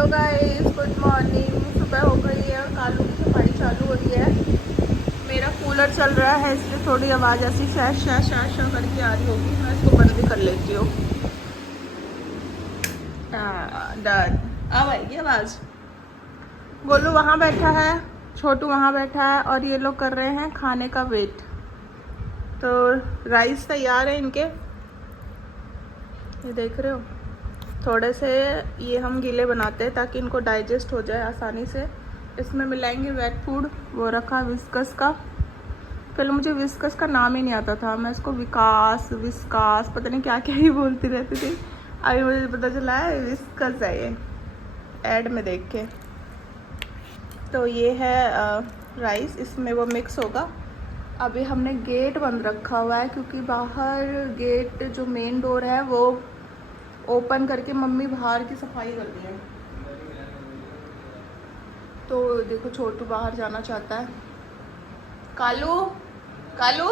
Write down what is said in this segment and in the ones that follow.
Hello guys, good morning. सुबह हो गई है और कालू की सफाई चालू हो रही है। मेरा कूलर चल रहा है इसलिए थोड़ी आवाज़ ऐसी शा शा शा शा करके आ रही होगी। मैं इसको बंद भी कर लेती हूँ। डन। अब आएगी आवाज़। गोलू वहाँ बैठा है, छोटू वहाँ बैठा है और ये लोग कर रहे हैं खाने का वेट। तो राइस तैयार है इनके, ये देख रहे हो। थोड़े से ये हम गीले बनाते हैं ताकि इनको डाइजेस्ट हो जाए आसानी से। इसमें मिलाएंगे वेट फूड, वो रखा विस्कस का। पहले मुझे विस्कस का नाम ही नहीं आता था, मैं इसको विस्कास पता नहीं क्या क्या ही बोलती रहती थी। अभी मुझे पता चला है विस्कस है ये, ऐड में देख के। तो ये है राइस, इसमें वो मिक्स होगा। अभी हमने गेट बंद रखा हुआ है क्योंकि बाहर गेट जो मेन डोर है वो ओपन करके मम्मी बाहर की सफाई कर रही है। तो देखो छोटू बाहर जाना चाहता है। कालू कालू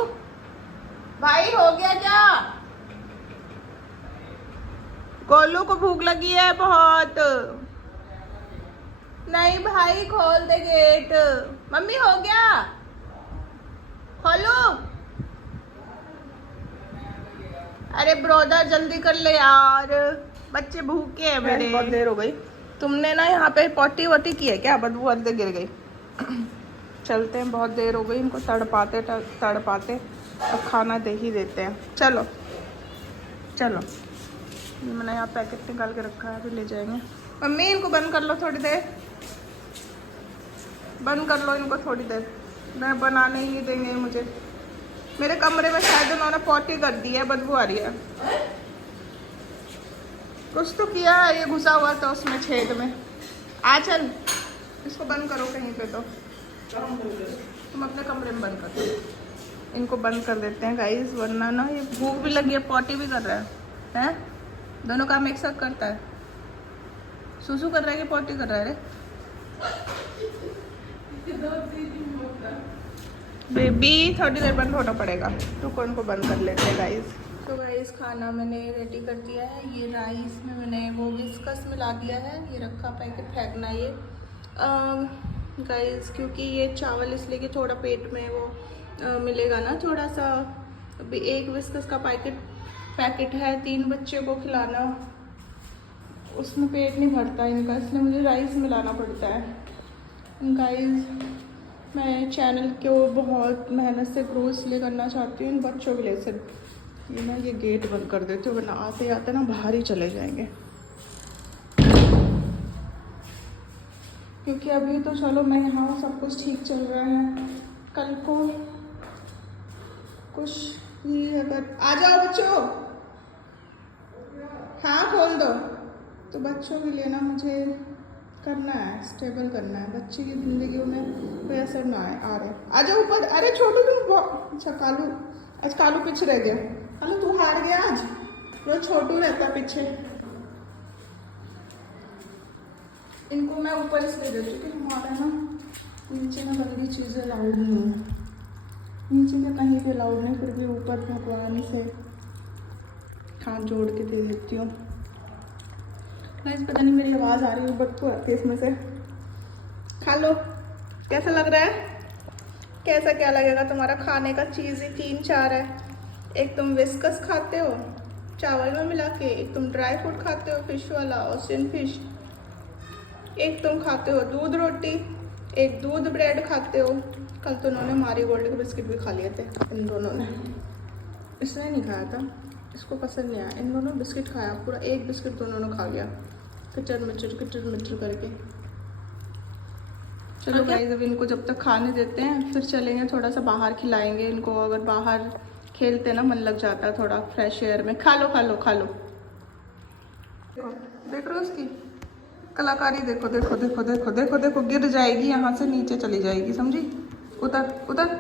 भाई हो गया क्या? गोलू को भूख लगी है बहुत। नहीं भाई खोल दे गेट। मम्मी हो गया, खोलो। अरे ब्रोदर जल्दी कर ले यार, बच्चे भूखे हैं मेरे। बहुत देर हो गई। तुमने ना यहाँ पे पॉटी वॉटी की है क्या? बदबू अंदर गिर गई। चलते हैं, बहुत देर हो गई इनको तड़पाते तड़पाते। अब खाना दे ही देते हैं। चलो चलो, मैंने यहाँ पैकेट निकाल के रखा है, अभी ले जाएंगे। मम्मी इनको बंद कर लो थोड़ी देर, बंद कर लो इनको थोड़ी देर। मैं बनाने ही नहीं देंगे मुझे। मेरे कमरे में शायद उन्होंने पॉटी कर दी है, बदबू आ रही है। कुछ तो किया है, ये घुसा हुआ था उसमें छेद में। आ चल, इसको बंद करो कहीं पे। तो तुम अपने कमरे में बंद कर दो। इनको बंद कर देते हैं गाइस, वरना ना ये भूख भी लगी है, पॉटी भी कर रहा है, हैं? दोनों काम एक साथ करता है। सुसु कर रहा है कि पॉटी कर रहा है रे? बेबी थोड़ी देर बंद होना पड़ेगा, तो कौन को बंद कर लेते हैं गाइस। तो गाइस खाना मैंने रेडी कर दिया है। ये राइस में मैंने वो विस्कस मिला दिया है, ये रखा पैकेट फेंकना ये गाइस, क्योंकि ये चावल इसलिए कि थोड़ा पेट में वो मिलेगा ना थोड़ा सा। अभी एक विस्कस का पैकेट है, 3 बच्चे को खिलाना, उसमें पेट नहीं भरता इनका, इसलिए मुझे राइस मिलाना पड़ता है गाइस। मैं चैनल को बहुत मेहनत से ग्रो इसलिए करना चाहती हूँ इन बच्चों के लिए सिर्फ। ये मैं ये गेट बंद कर देती हूँ, वरना आते आते ना बाहर ही चले जाएंगे। क्योंकि अभी तो चलो मैं यहाँ सब कुछ ठीक चल रहा है, कल को कुछ ही अगर आ जाओ बच्चों, हाँ खोल दो। तो बच्चों के लिए ना मुझे करना है, स्टेबल करना है, बच्चे की ज़िंदगी में कोई असर ना आए। आ रहे आ जाओ ऊपर। अरे छोटू तुम अच्छा कालू, आज कालू पीछे रह गया। कालू तू हार गया आज, रोज छोटू रहता पीछे। इनको मैं ऊपर इसलिए देती हूँ कि हमारा ना नीचे ना गंदी चीज़ें अलाउड नहीं है। नीचे का कहीं भी अलाउड नहीं, फिर भी ऊपर भगवान से हाथ जोड़ के दे देती हूँ। गाइस पता नहीं मेरी आवाज़ आ रही है, बट तो आती है इसमें से। खा लो, कैसा लग रहा है? कैसा क्या लगेगा तुम्हारा? खाने का चीज़ ही 3-4 है। एक तुम विस्कस खाते हो चावल में मिला के, एक तुम ड्राई फ्रूट खाते हो फिश वाला ऑस्टिन फिश, एक तुम खाते हो दूध रोटी, एक दूध ब्रेड खाते हो। कल तो उन्होंने मारी गोल्ड के बिस्किट भी खा लिए थे इन दोनों ने। इसने नहीं खाया था, इसको पसंद नहीं आया। इन दोनों बिस्किट खाया, पूरा एक बिस्किट दोनों ने खा लिया, किचर मिचर करके। चलो गाइस अभी इनको जब तक खाने देते हैं फिर चलेंगे, थोड़ा सा बाहर खिलाएंगे इनको। अगर बाहर खेलते ना मन लग जाता है थोड़ा फ्रेश एयर में। खा लो खा लो खा लो। देख रहे हो उसकी कलाकारी, देखो देखो देखो देखो देखो देखो, गिर जाएगी यहाँ से नीचे चली जाएगी, समझी? उतर उतर।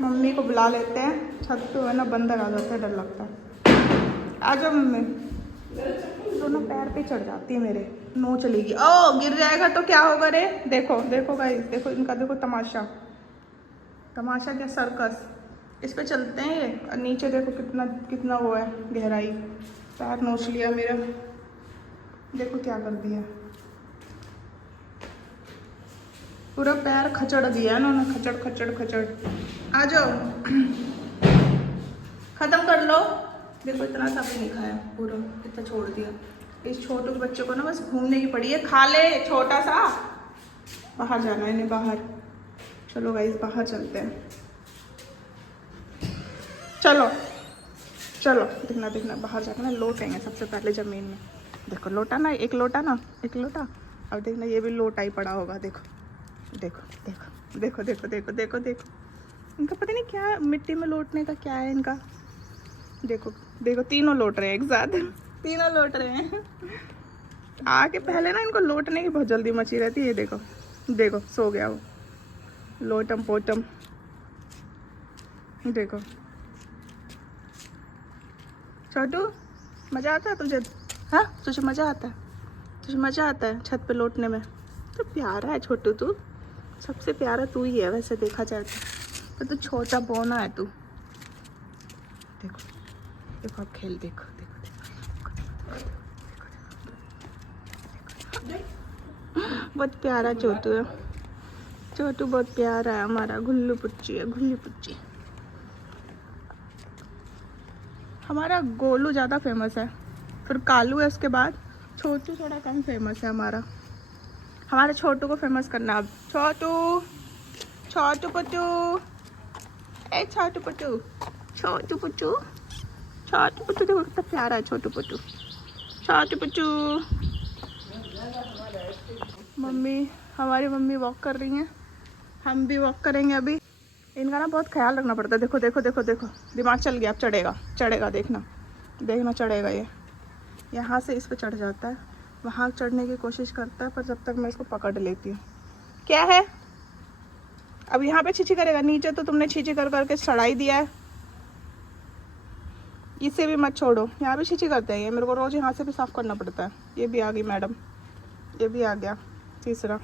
मम्मी को बुला लेते हैं, छत पे है ना बंदर आ जाता है, डर लगता है। आ जाओ मम्मी। दोनों पैर पे चढ़ जाती है मेरे, नो चलेगी। ओ गिर जाएगा तो क्या होगा रे? देखो देखो गाइस, देखो इनका देखो तमाशा, तमाशा क्या सर्कस। इस पे चलते हैं ये, और नीचे देखो कितना कितना वो है गहराई। पैर नोच लिया मेरा। देखो क्या कर दिया, पूरा पैर खचड़ दिया इन्होंने, खचड़ खचड़ खचड़। आ जाओ खत्म कर लो। देखो इतना सा भी नहीं खाया, पूरा इतना छोड़ दिया। इस छोटे बच्चे को ना बस घूमने की पड़ी है, खा ले छोटा सा। बाहर जाना है इन्हें, बाहर। चलो गाइस बाहर चलते हैं, चलो चलो। दिखना दिखना, बाहर जाकर ना लौटेंगे सबसे पहले ज़मीन में। देखो लोटा ना, एक लोटा ना, एक लोटा। अब देखना ये भी लोटा ही पड़ा होगा। देखो देखो देखो देखो देखो देखो देखो देखो, इनका पता नहीं क्या मिट्टी में लौटने का क्या है इनका। देखो देखो तीनों लौट रहे हैं एक साथ, तीनों लौट रहे हैं। आके पहले ना इनको लौटने की बहुत जल्दी मची रहती है। देखो देखो सो गया वो, लोटम पोटम। देखो छोटू, मज़ा आता है तुझे? हाँ तुझे मज़ा आता है? तुझे मज़ा आता है छत पे लौटने में? तो प्यारा है छोटू, तू सबसे प्यारा तू ही है वैसे देखा जाए तो तू छोटा बोना है तू। देखो देखो अब खेल, देखो देखो देखो, बहुत प्यारा छोटू है। छोटू बहुत प्यारा है हमारा, गुल्लू पुच्ची है, गुल्ली पुच्ची। हमारा गोलू ज़्यादा फेमस है, फिर कालू है, उसके बाद छोटू थोड़ा कम फेमस है हमारा। हमारे छोटू को फेमस करना अब। छोटू, छोटू पुट्टू, ए छोटू पुट्टू, छोटू पुट्टू, छोटू पुट्टू। देखो कितना प्यारा है छोटू पुट्टू, छोटू पुट्टू। मम्मी, हमारी मम्मी वॉक कर रही हैं, हम भी वॉक करेंगे अभी। इनका ना बहुत ख्याल रखना पड़ता है। देखो देखो देखो देखो, दिमाग चल गया, अब चढ़ेगा चढ़ेगा, देखना देखना चढ़ेगा ये। यहाँ से इस पर चढ़ जाता है, वहाँ चढ़ने की कोशिश करता है, पर जब तक मैं इसको पकड़ लेती हूँ। क्या है अब यहाँ पे छींची करेगा? नीचे तो तुमने छींची कर करके चढ़ाई दिया है, इसे भी मत छोड़ो। यहाँ भी छींची करते हैं ये, मेरे को रोज़ यहाँ से भी साफ़ करना पड़ता है। ये भी आ गई मैडम, ये भी आ गया तीसरा।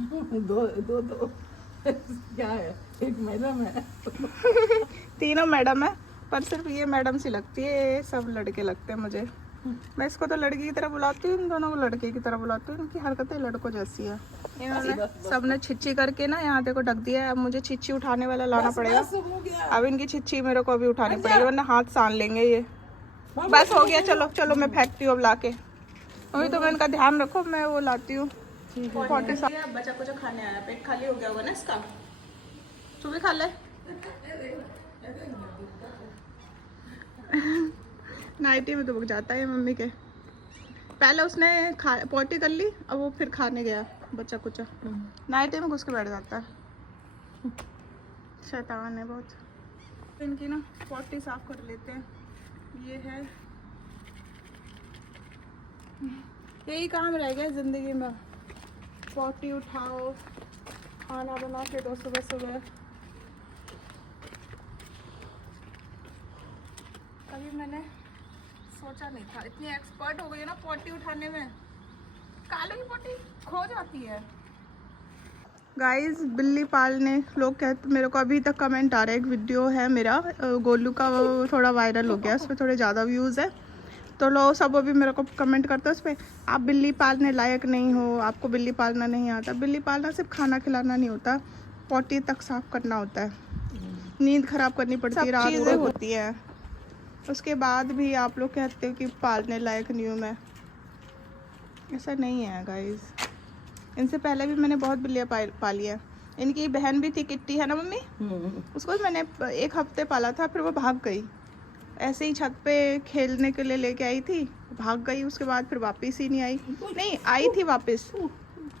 दो दो दो क्या है, एक मैडम है। तीनों मैडम है, पर सिर्फ ये मैडम सी लगती है, ये सब लड़के लगते हैं मुझे। मैं इसको तो लड़की की तरह बुलाती हूँ, इन दोनों को लड़के की तरह बुलाती हूँ। इनकी हरकतें लड़कों जैसी है। इन्होंने सबने छिच्ची करके ना यहाँ देखो ढक दिया है। अब मुझे छिच्ची उठाने वाला लाना पड़ेगा। अब इनकी छिच्ची मेरे को अभी उठानी पड़ेगी, वरना हाथ सान लेंगे ये। बस हो गया, चलो चलो मैं फेंकती हूँ अब लाके। अभी तो मैं इनका ध्यान रखो, मैं वो लाती हूँ। बच्चा कुछ खाने आया, पेट खाली हो गया होगा ना इसका। तू भी खा ले। नाइटी में तो बुक जाता है मम्मी के। पहले उसने पोटी कर ली, अब वो फिर खाने गया बच्चा कुछ, नाइटी में घुस के बैठ जाता है। शैतान है बहुत। इनकी ना पोटी साफ कर लेते हैं। ये है, यही काम रह गया ज़िंदगी में, पोटी उठाओ, खाना बना के दो सुबह सुबह। कभी मैंने सोचा नहीं था, इतनी एक्सपर्ट हो गई है ना पोटी उठाने में। कालू की पोटी खो जाती है। गाइस बिल्ली पालने लोग कहते, मेरे को अभी तक कमेंट आ रहा है। एक वीडियो है मेरा गोलू का, वो थोड़ा वायरल हो गया, उस पर थोड़े ज़्यादा व्यूज़ है, तो लोग सब अभी मेरे को कमेंट करते हैं उस पर, आप बिल्ली पालने लायक नहीं हो, आपको बिल्ली पालना नहीं आता। बिल्ली पालना सिर्फ खाना खिलाना नहीं होता, पोटी तक साफ करना होता है, नींद खराब करनी पड़ती है, रात चीज़ें होती है। उसके बाद भी आप लोग कहते हो कि पालने लायक नहीं हूँ मैं। ऐसा नहीं है गाइस। इनसे पहले भी मैंने बहुत बिल्लियाँ पाली है। इनकी बहन भी थी किट्टी, है ना मम्मी? उसको भी मैंने 1 हफ्ते पाला था, फिर वो भाग गई। ऐसे ही छत पे खेलने के लिए लेके आई थी, भाग गई। उसके बाद फिर वापस ही नहीं आई। नहीं आई थी वापस,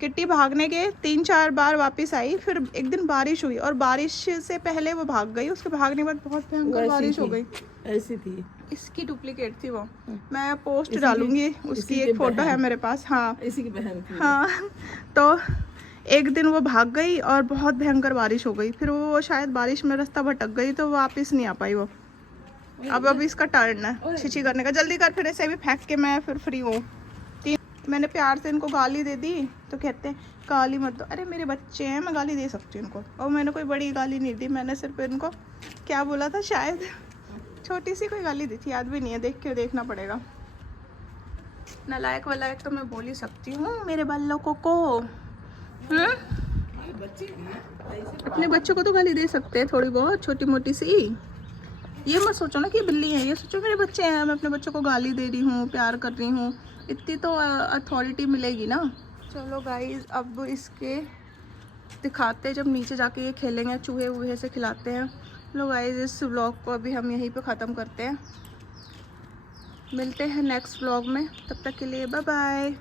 किट्टी भागने के 3-4 बार वापस आई। फिर एक दिन बारिश हुई और बारिश से पहले वो भाग गई। उसके भागने के बाद बहुत भयंकर बारिश हो गई। ऐसी थी, इसकी डुप्लीकेट थी वो। मैं पोस्ट डालूंगी, उसकी एक फोटो है मेरे पास। हाँ इसी की बहन थी। हाँ, तो एक दिन वो भाग गई और बहुत भयंकर बारिश हो गई। फिर वो शायद बारिश में रास्ता भटक गई, तो वापस नहीं आ पाई वो। अब इसका टर्न है छिछी करने का। जल्दी कर, फिर ऐसे भी फेंक के मैं फिर फ्री हूँ। मैंने प्यार से इनको गाली दे दी तो कहते हैं गाली मत दो। अरे मेरे बच्चे हैं, मैं गाली दे सकती हूँ इनको। और मैंने कोई बड़ी गाली नहीं दी, मैंने सिर्फ इनको क्या बोला था, शायद छोटी सी कोई गाली दी थी, याद भी नहीं है, देखना पड़ेगा। नालायक वलायक तो मैं बोल ही सकती हूँ मेरे बालों को हमारे बच्चे हैं, ऐसे अपने बच्चों को तो गाली दे सकते हैं थोड़ी बहुत, छोटी मोटी सी। ये मत सोचो ना कि बिल्ली है, ये सोचो मेरे बच्चे हैं, मैं अपने बच्चों को गाली दे रही हूँ, प्यार कर रही हूँ, इतनी तो अथॉरिटी मिलेगी ना। चलो गाइस, अब इसके दिखाते हैं जब नीचे जाके ये खेलेंगे, चूहे वूहे से खिलाते हैं। लो गाइस, इस व्लॉग को अभी हम यहीं पे ख़त्म करते हैं, मिलते हैं नेक्स्ट व्लॉग में, तब तक के लिए बाय बाय।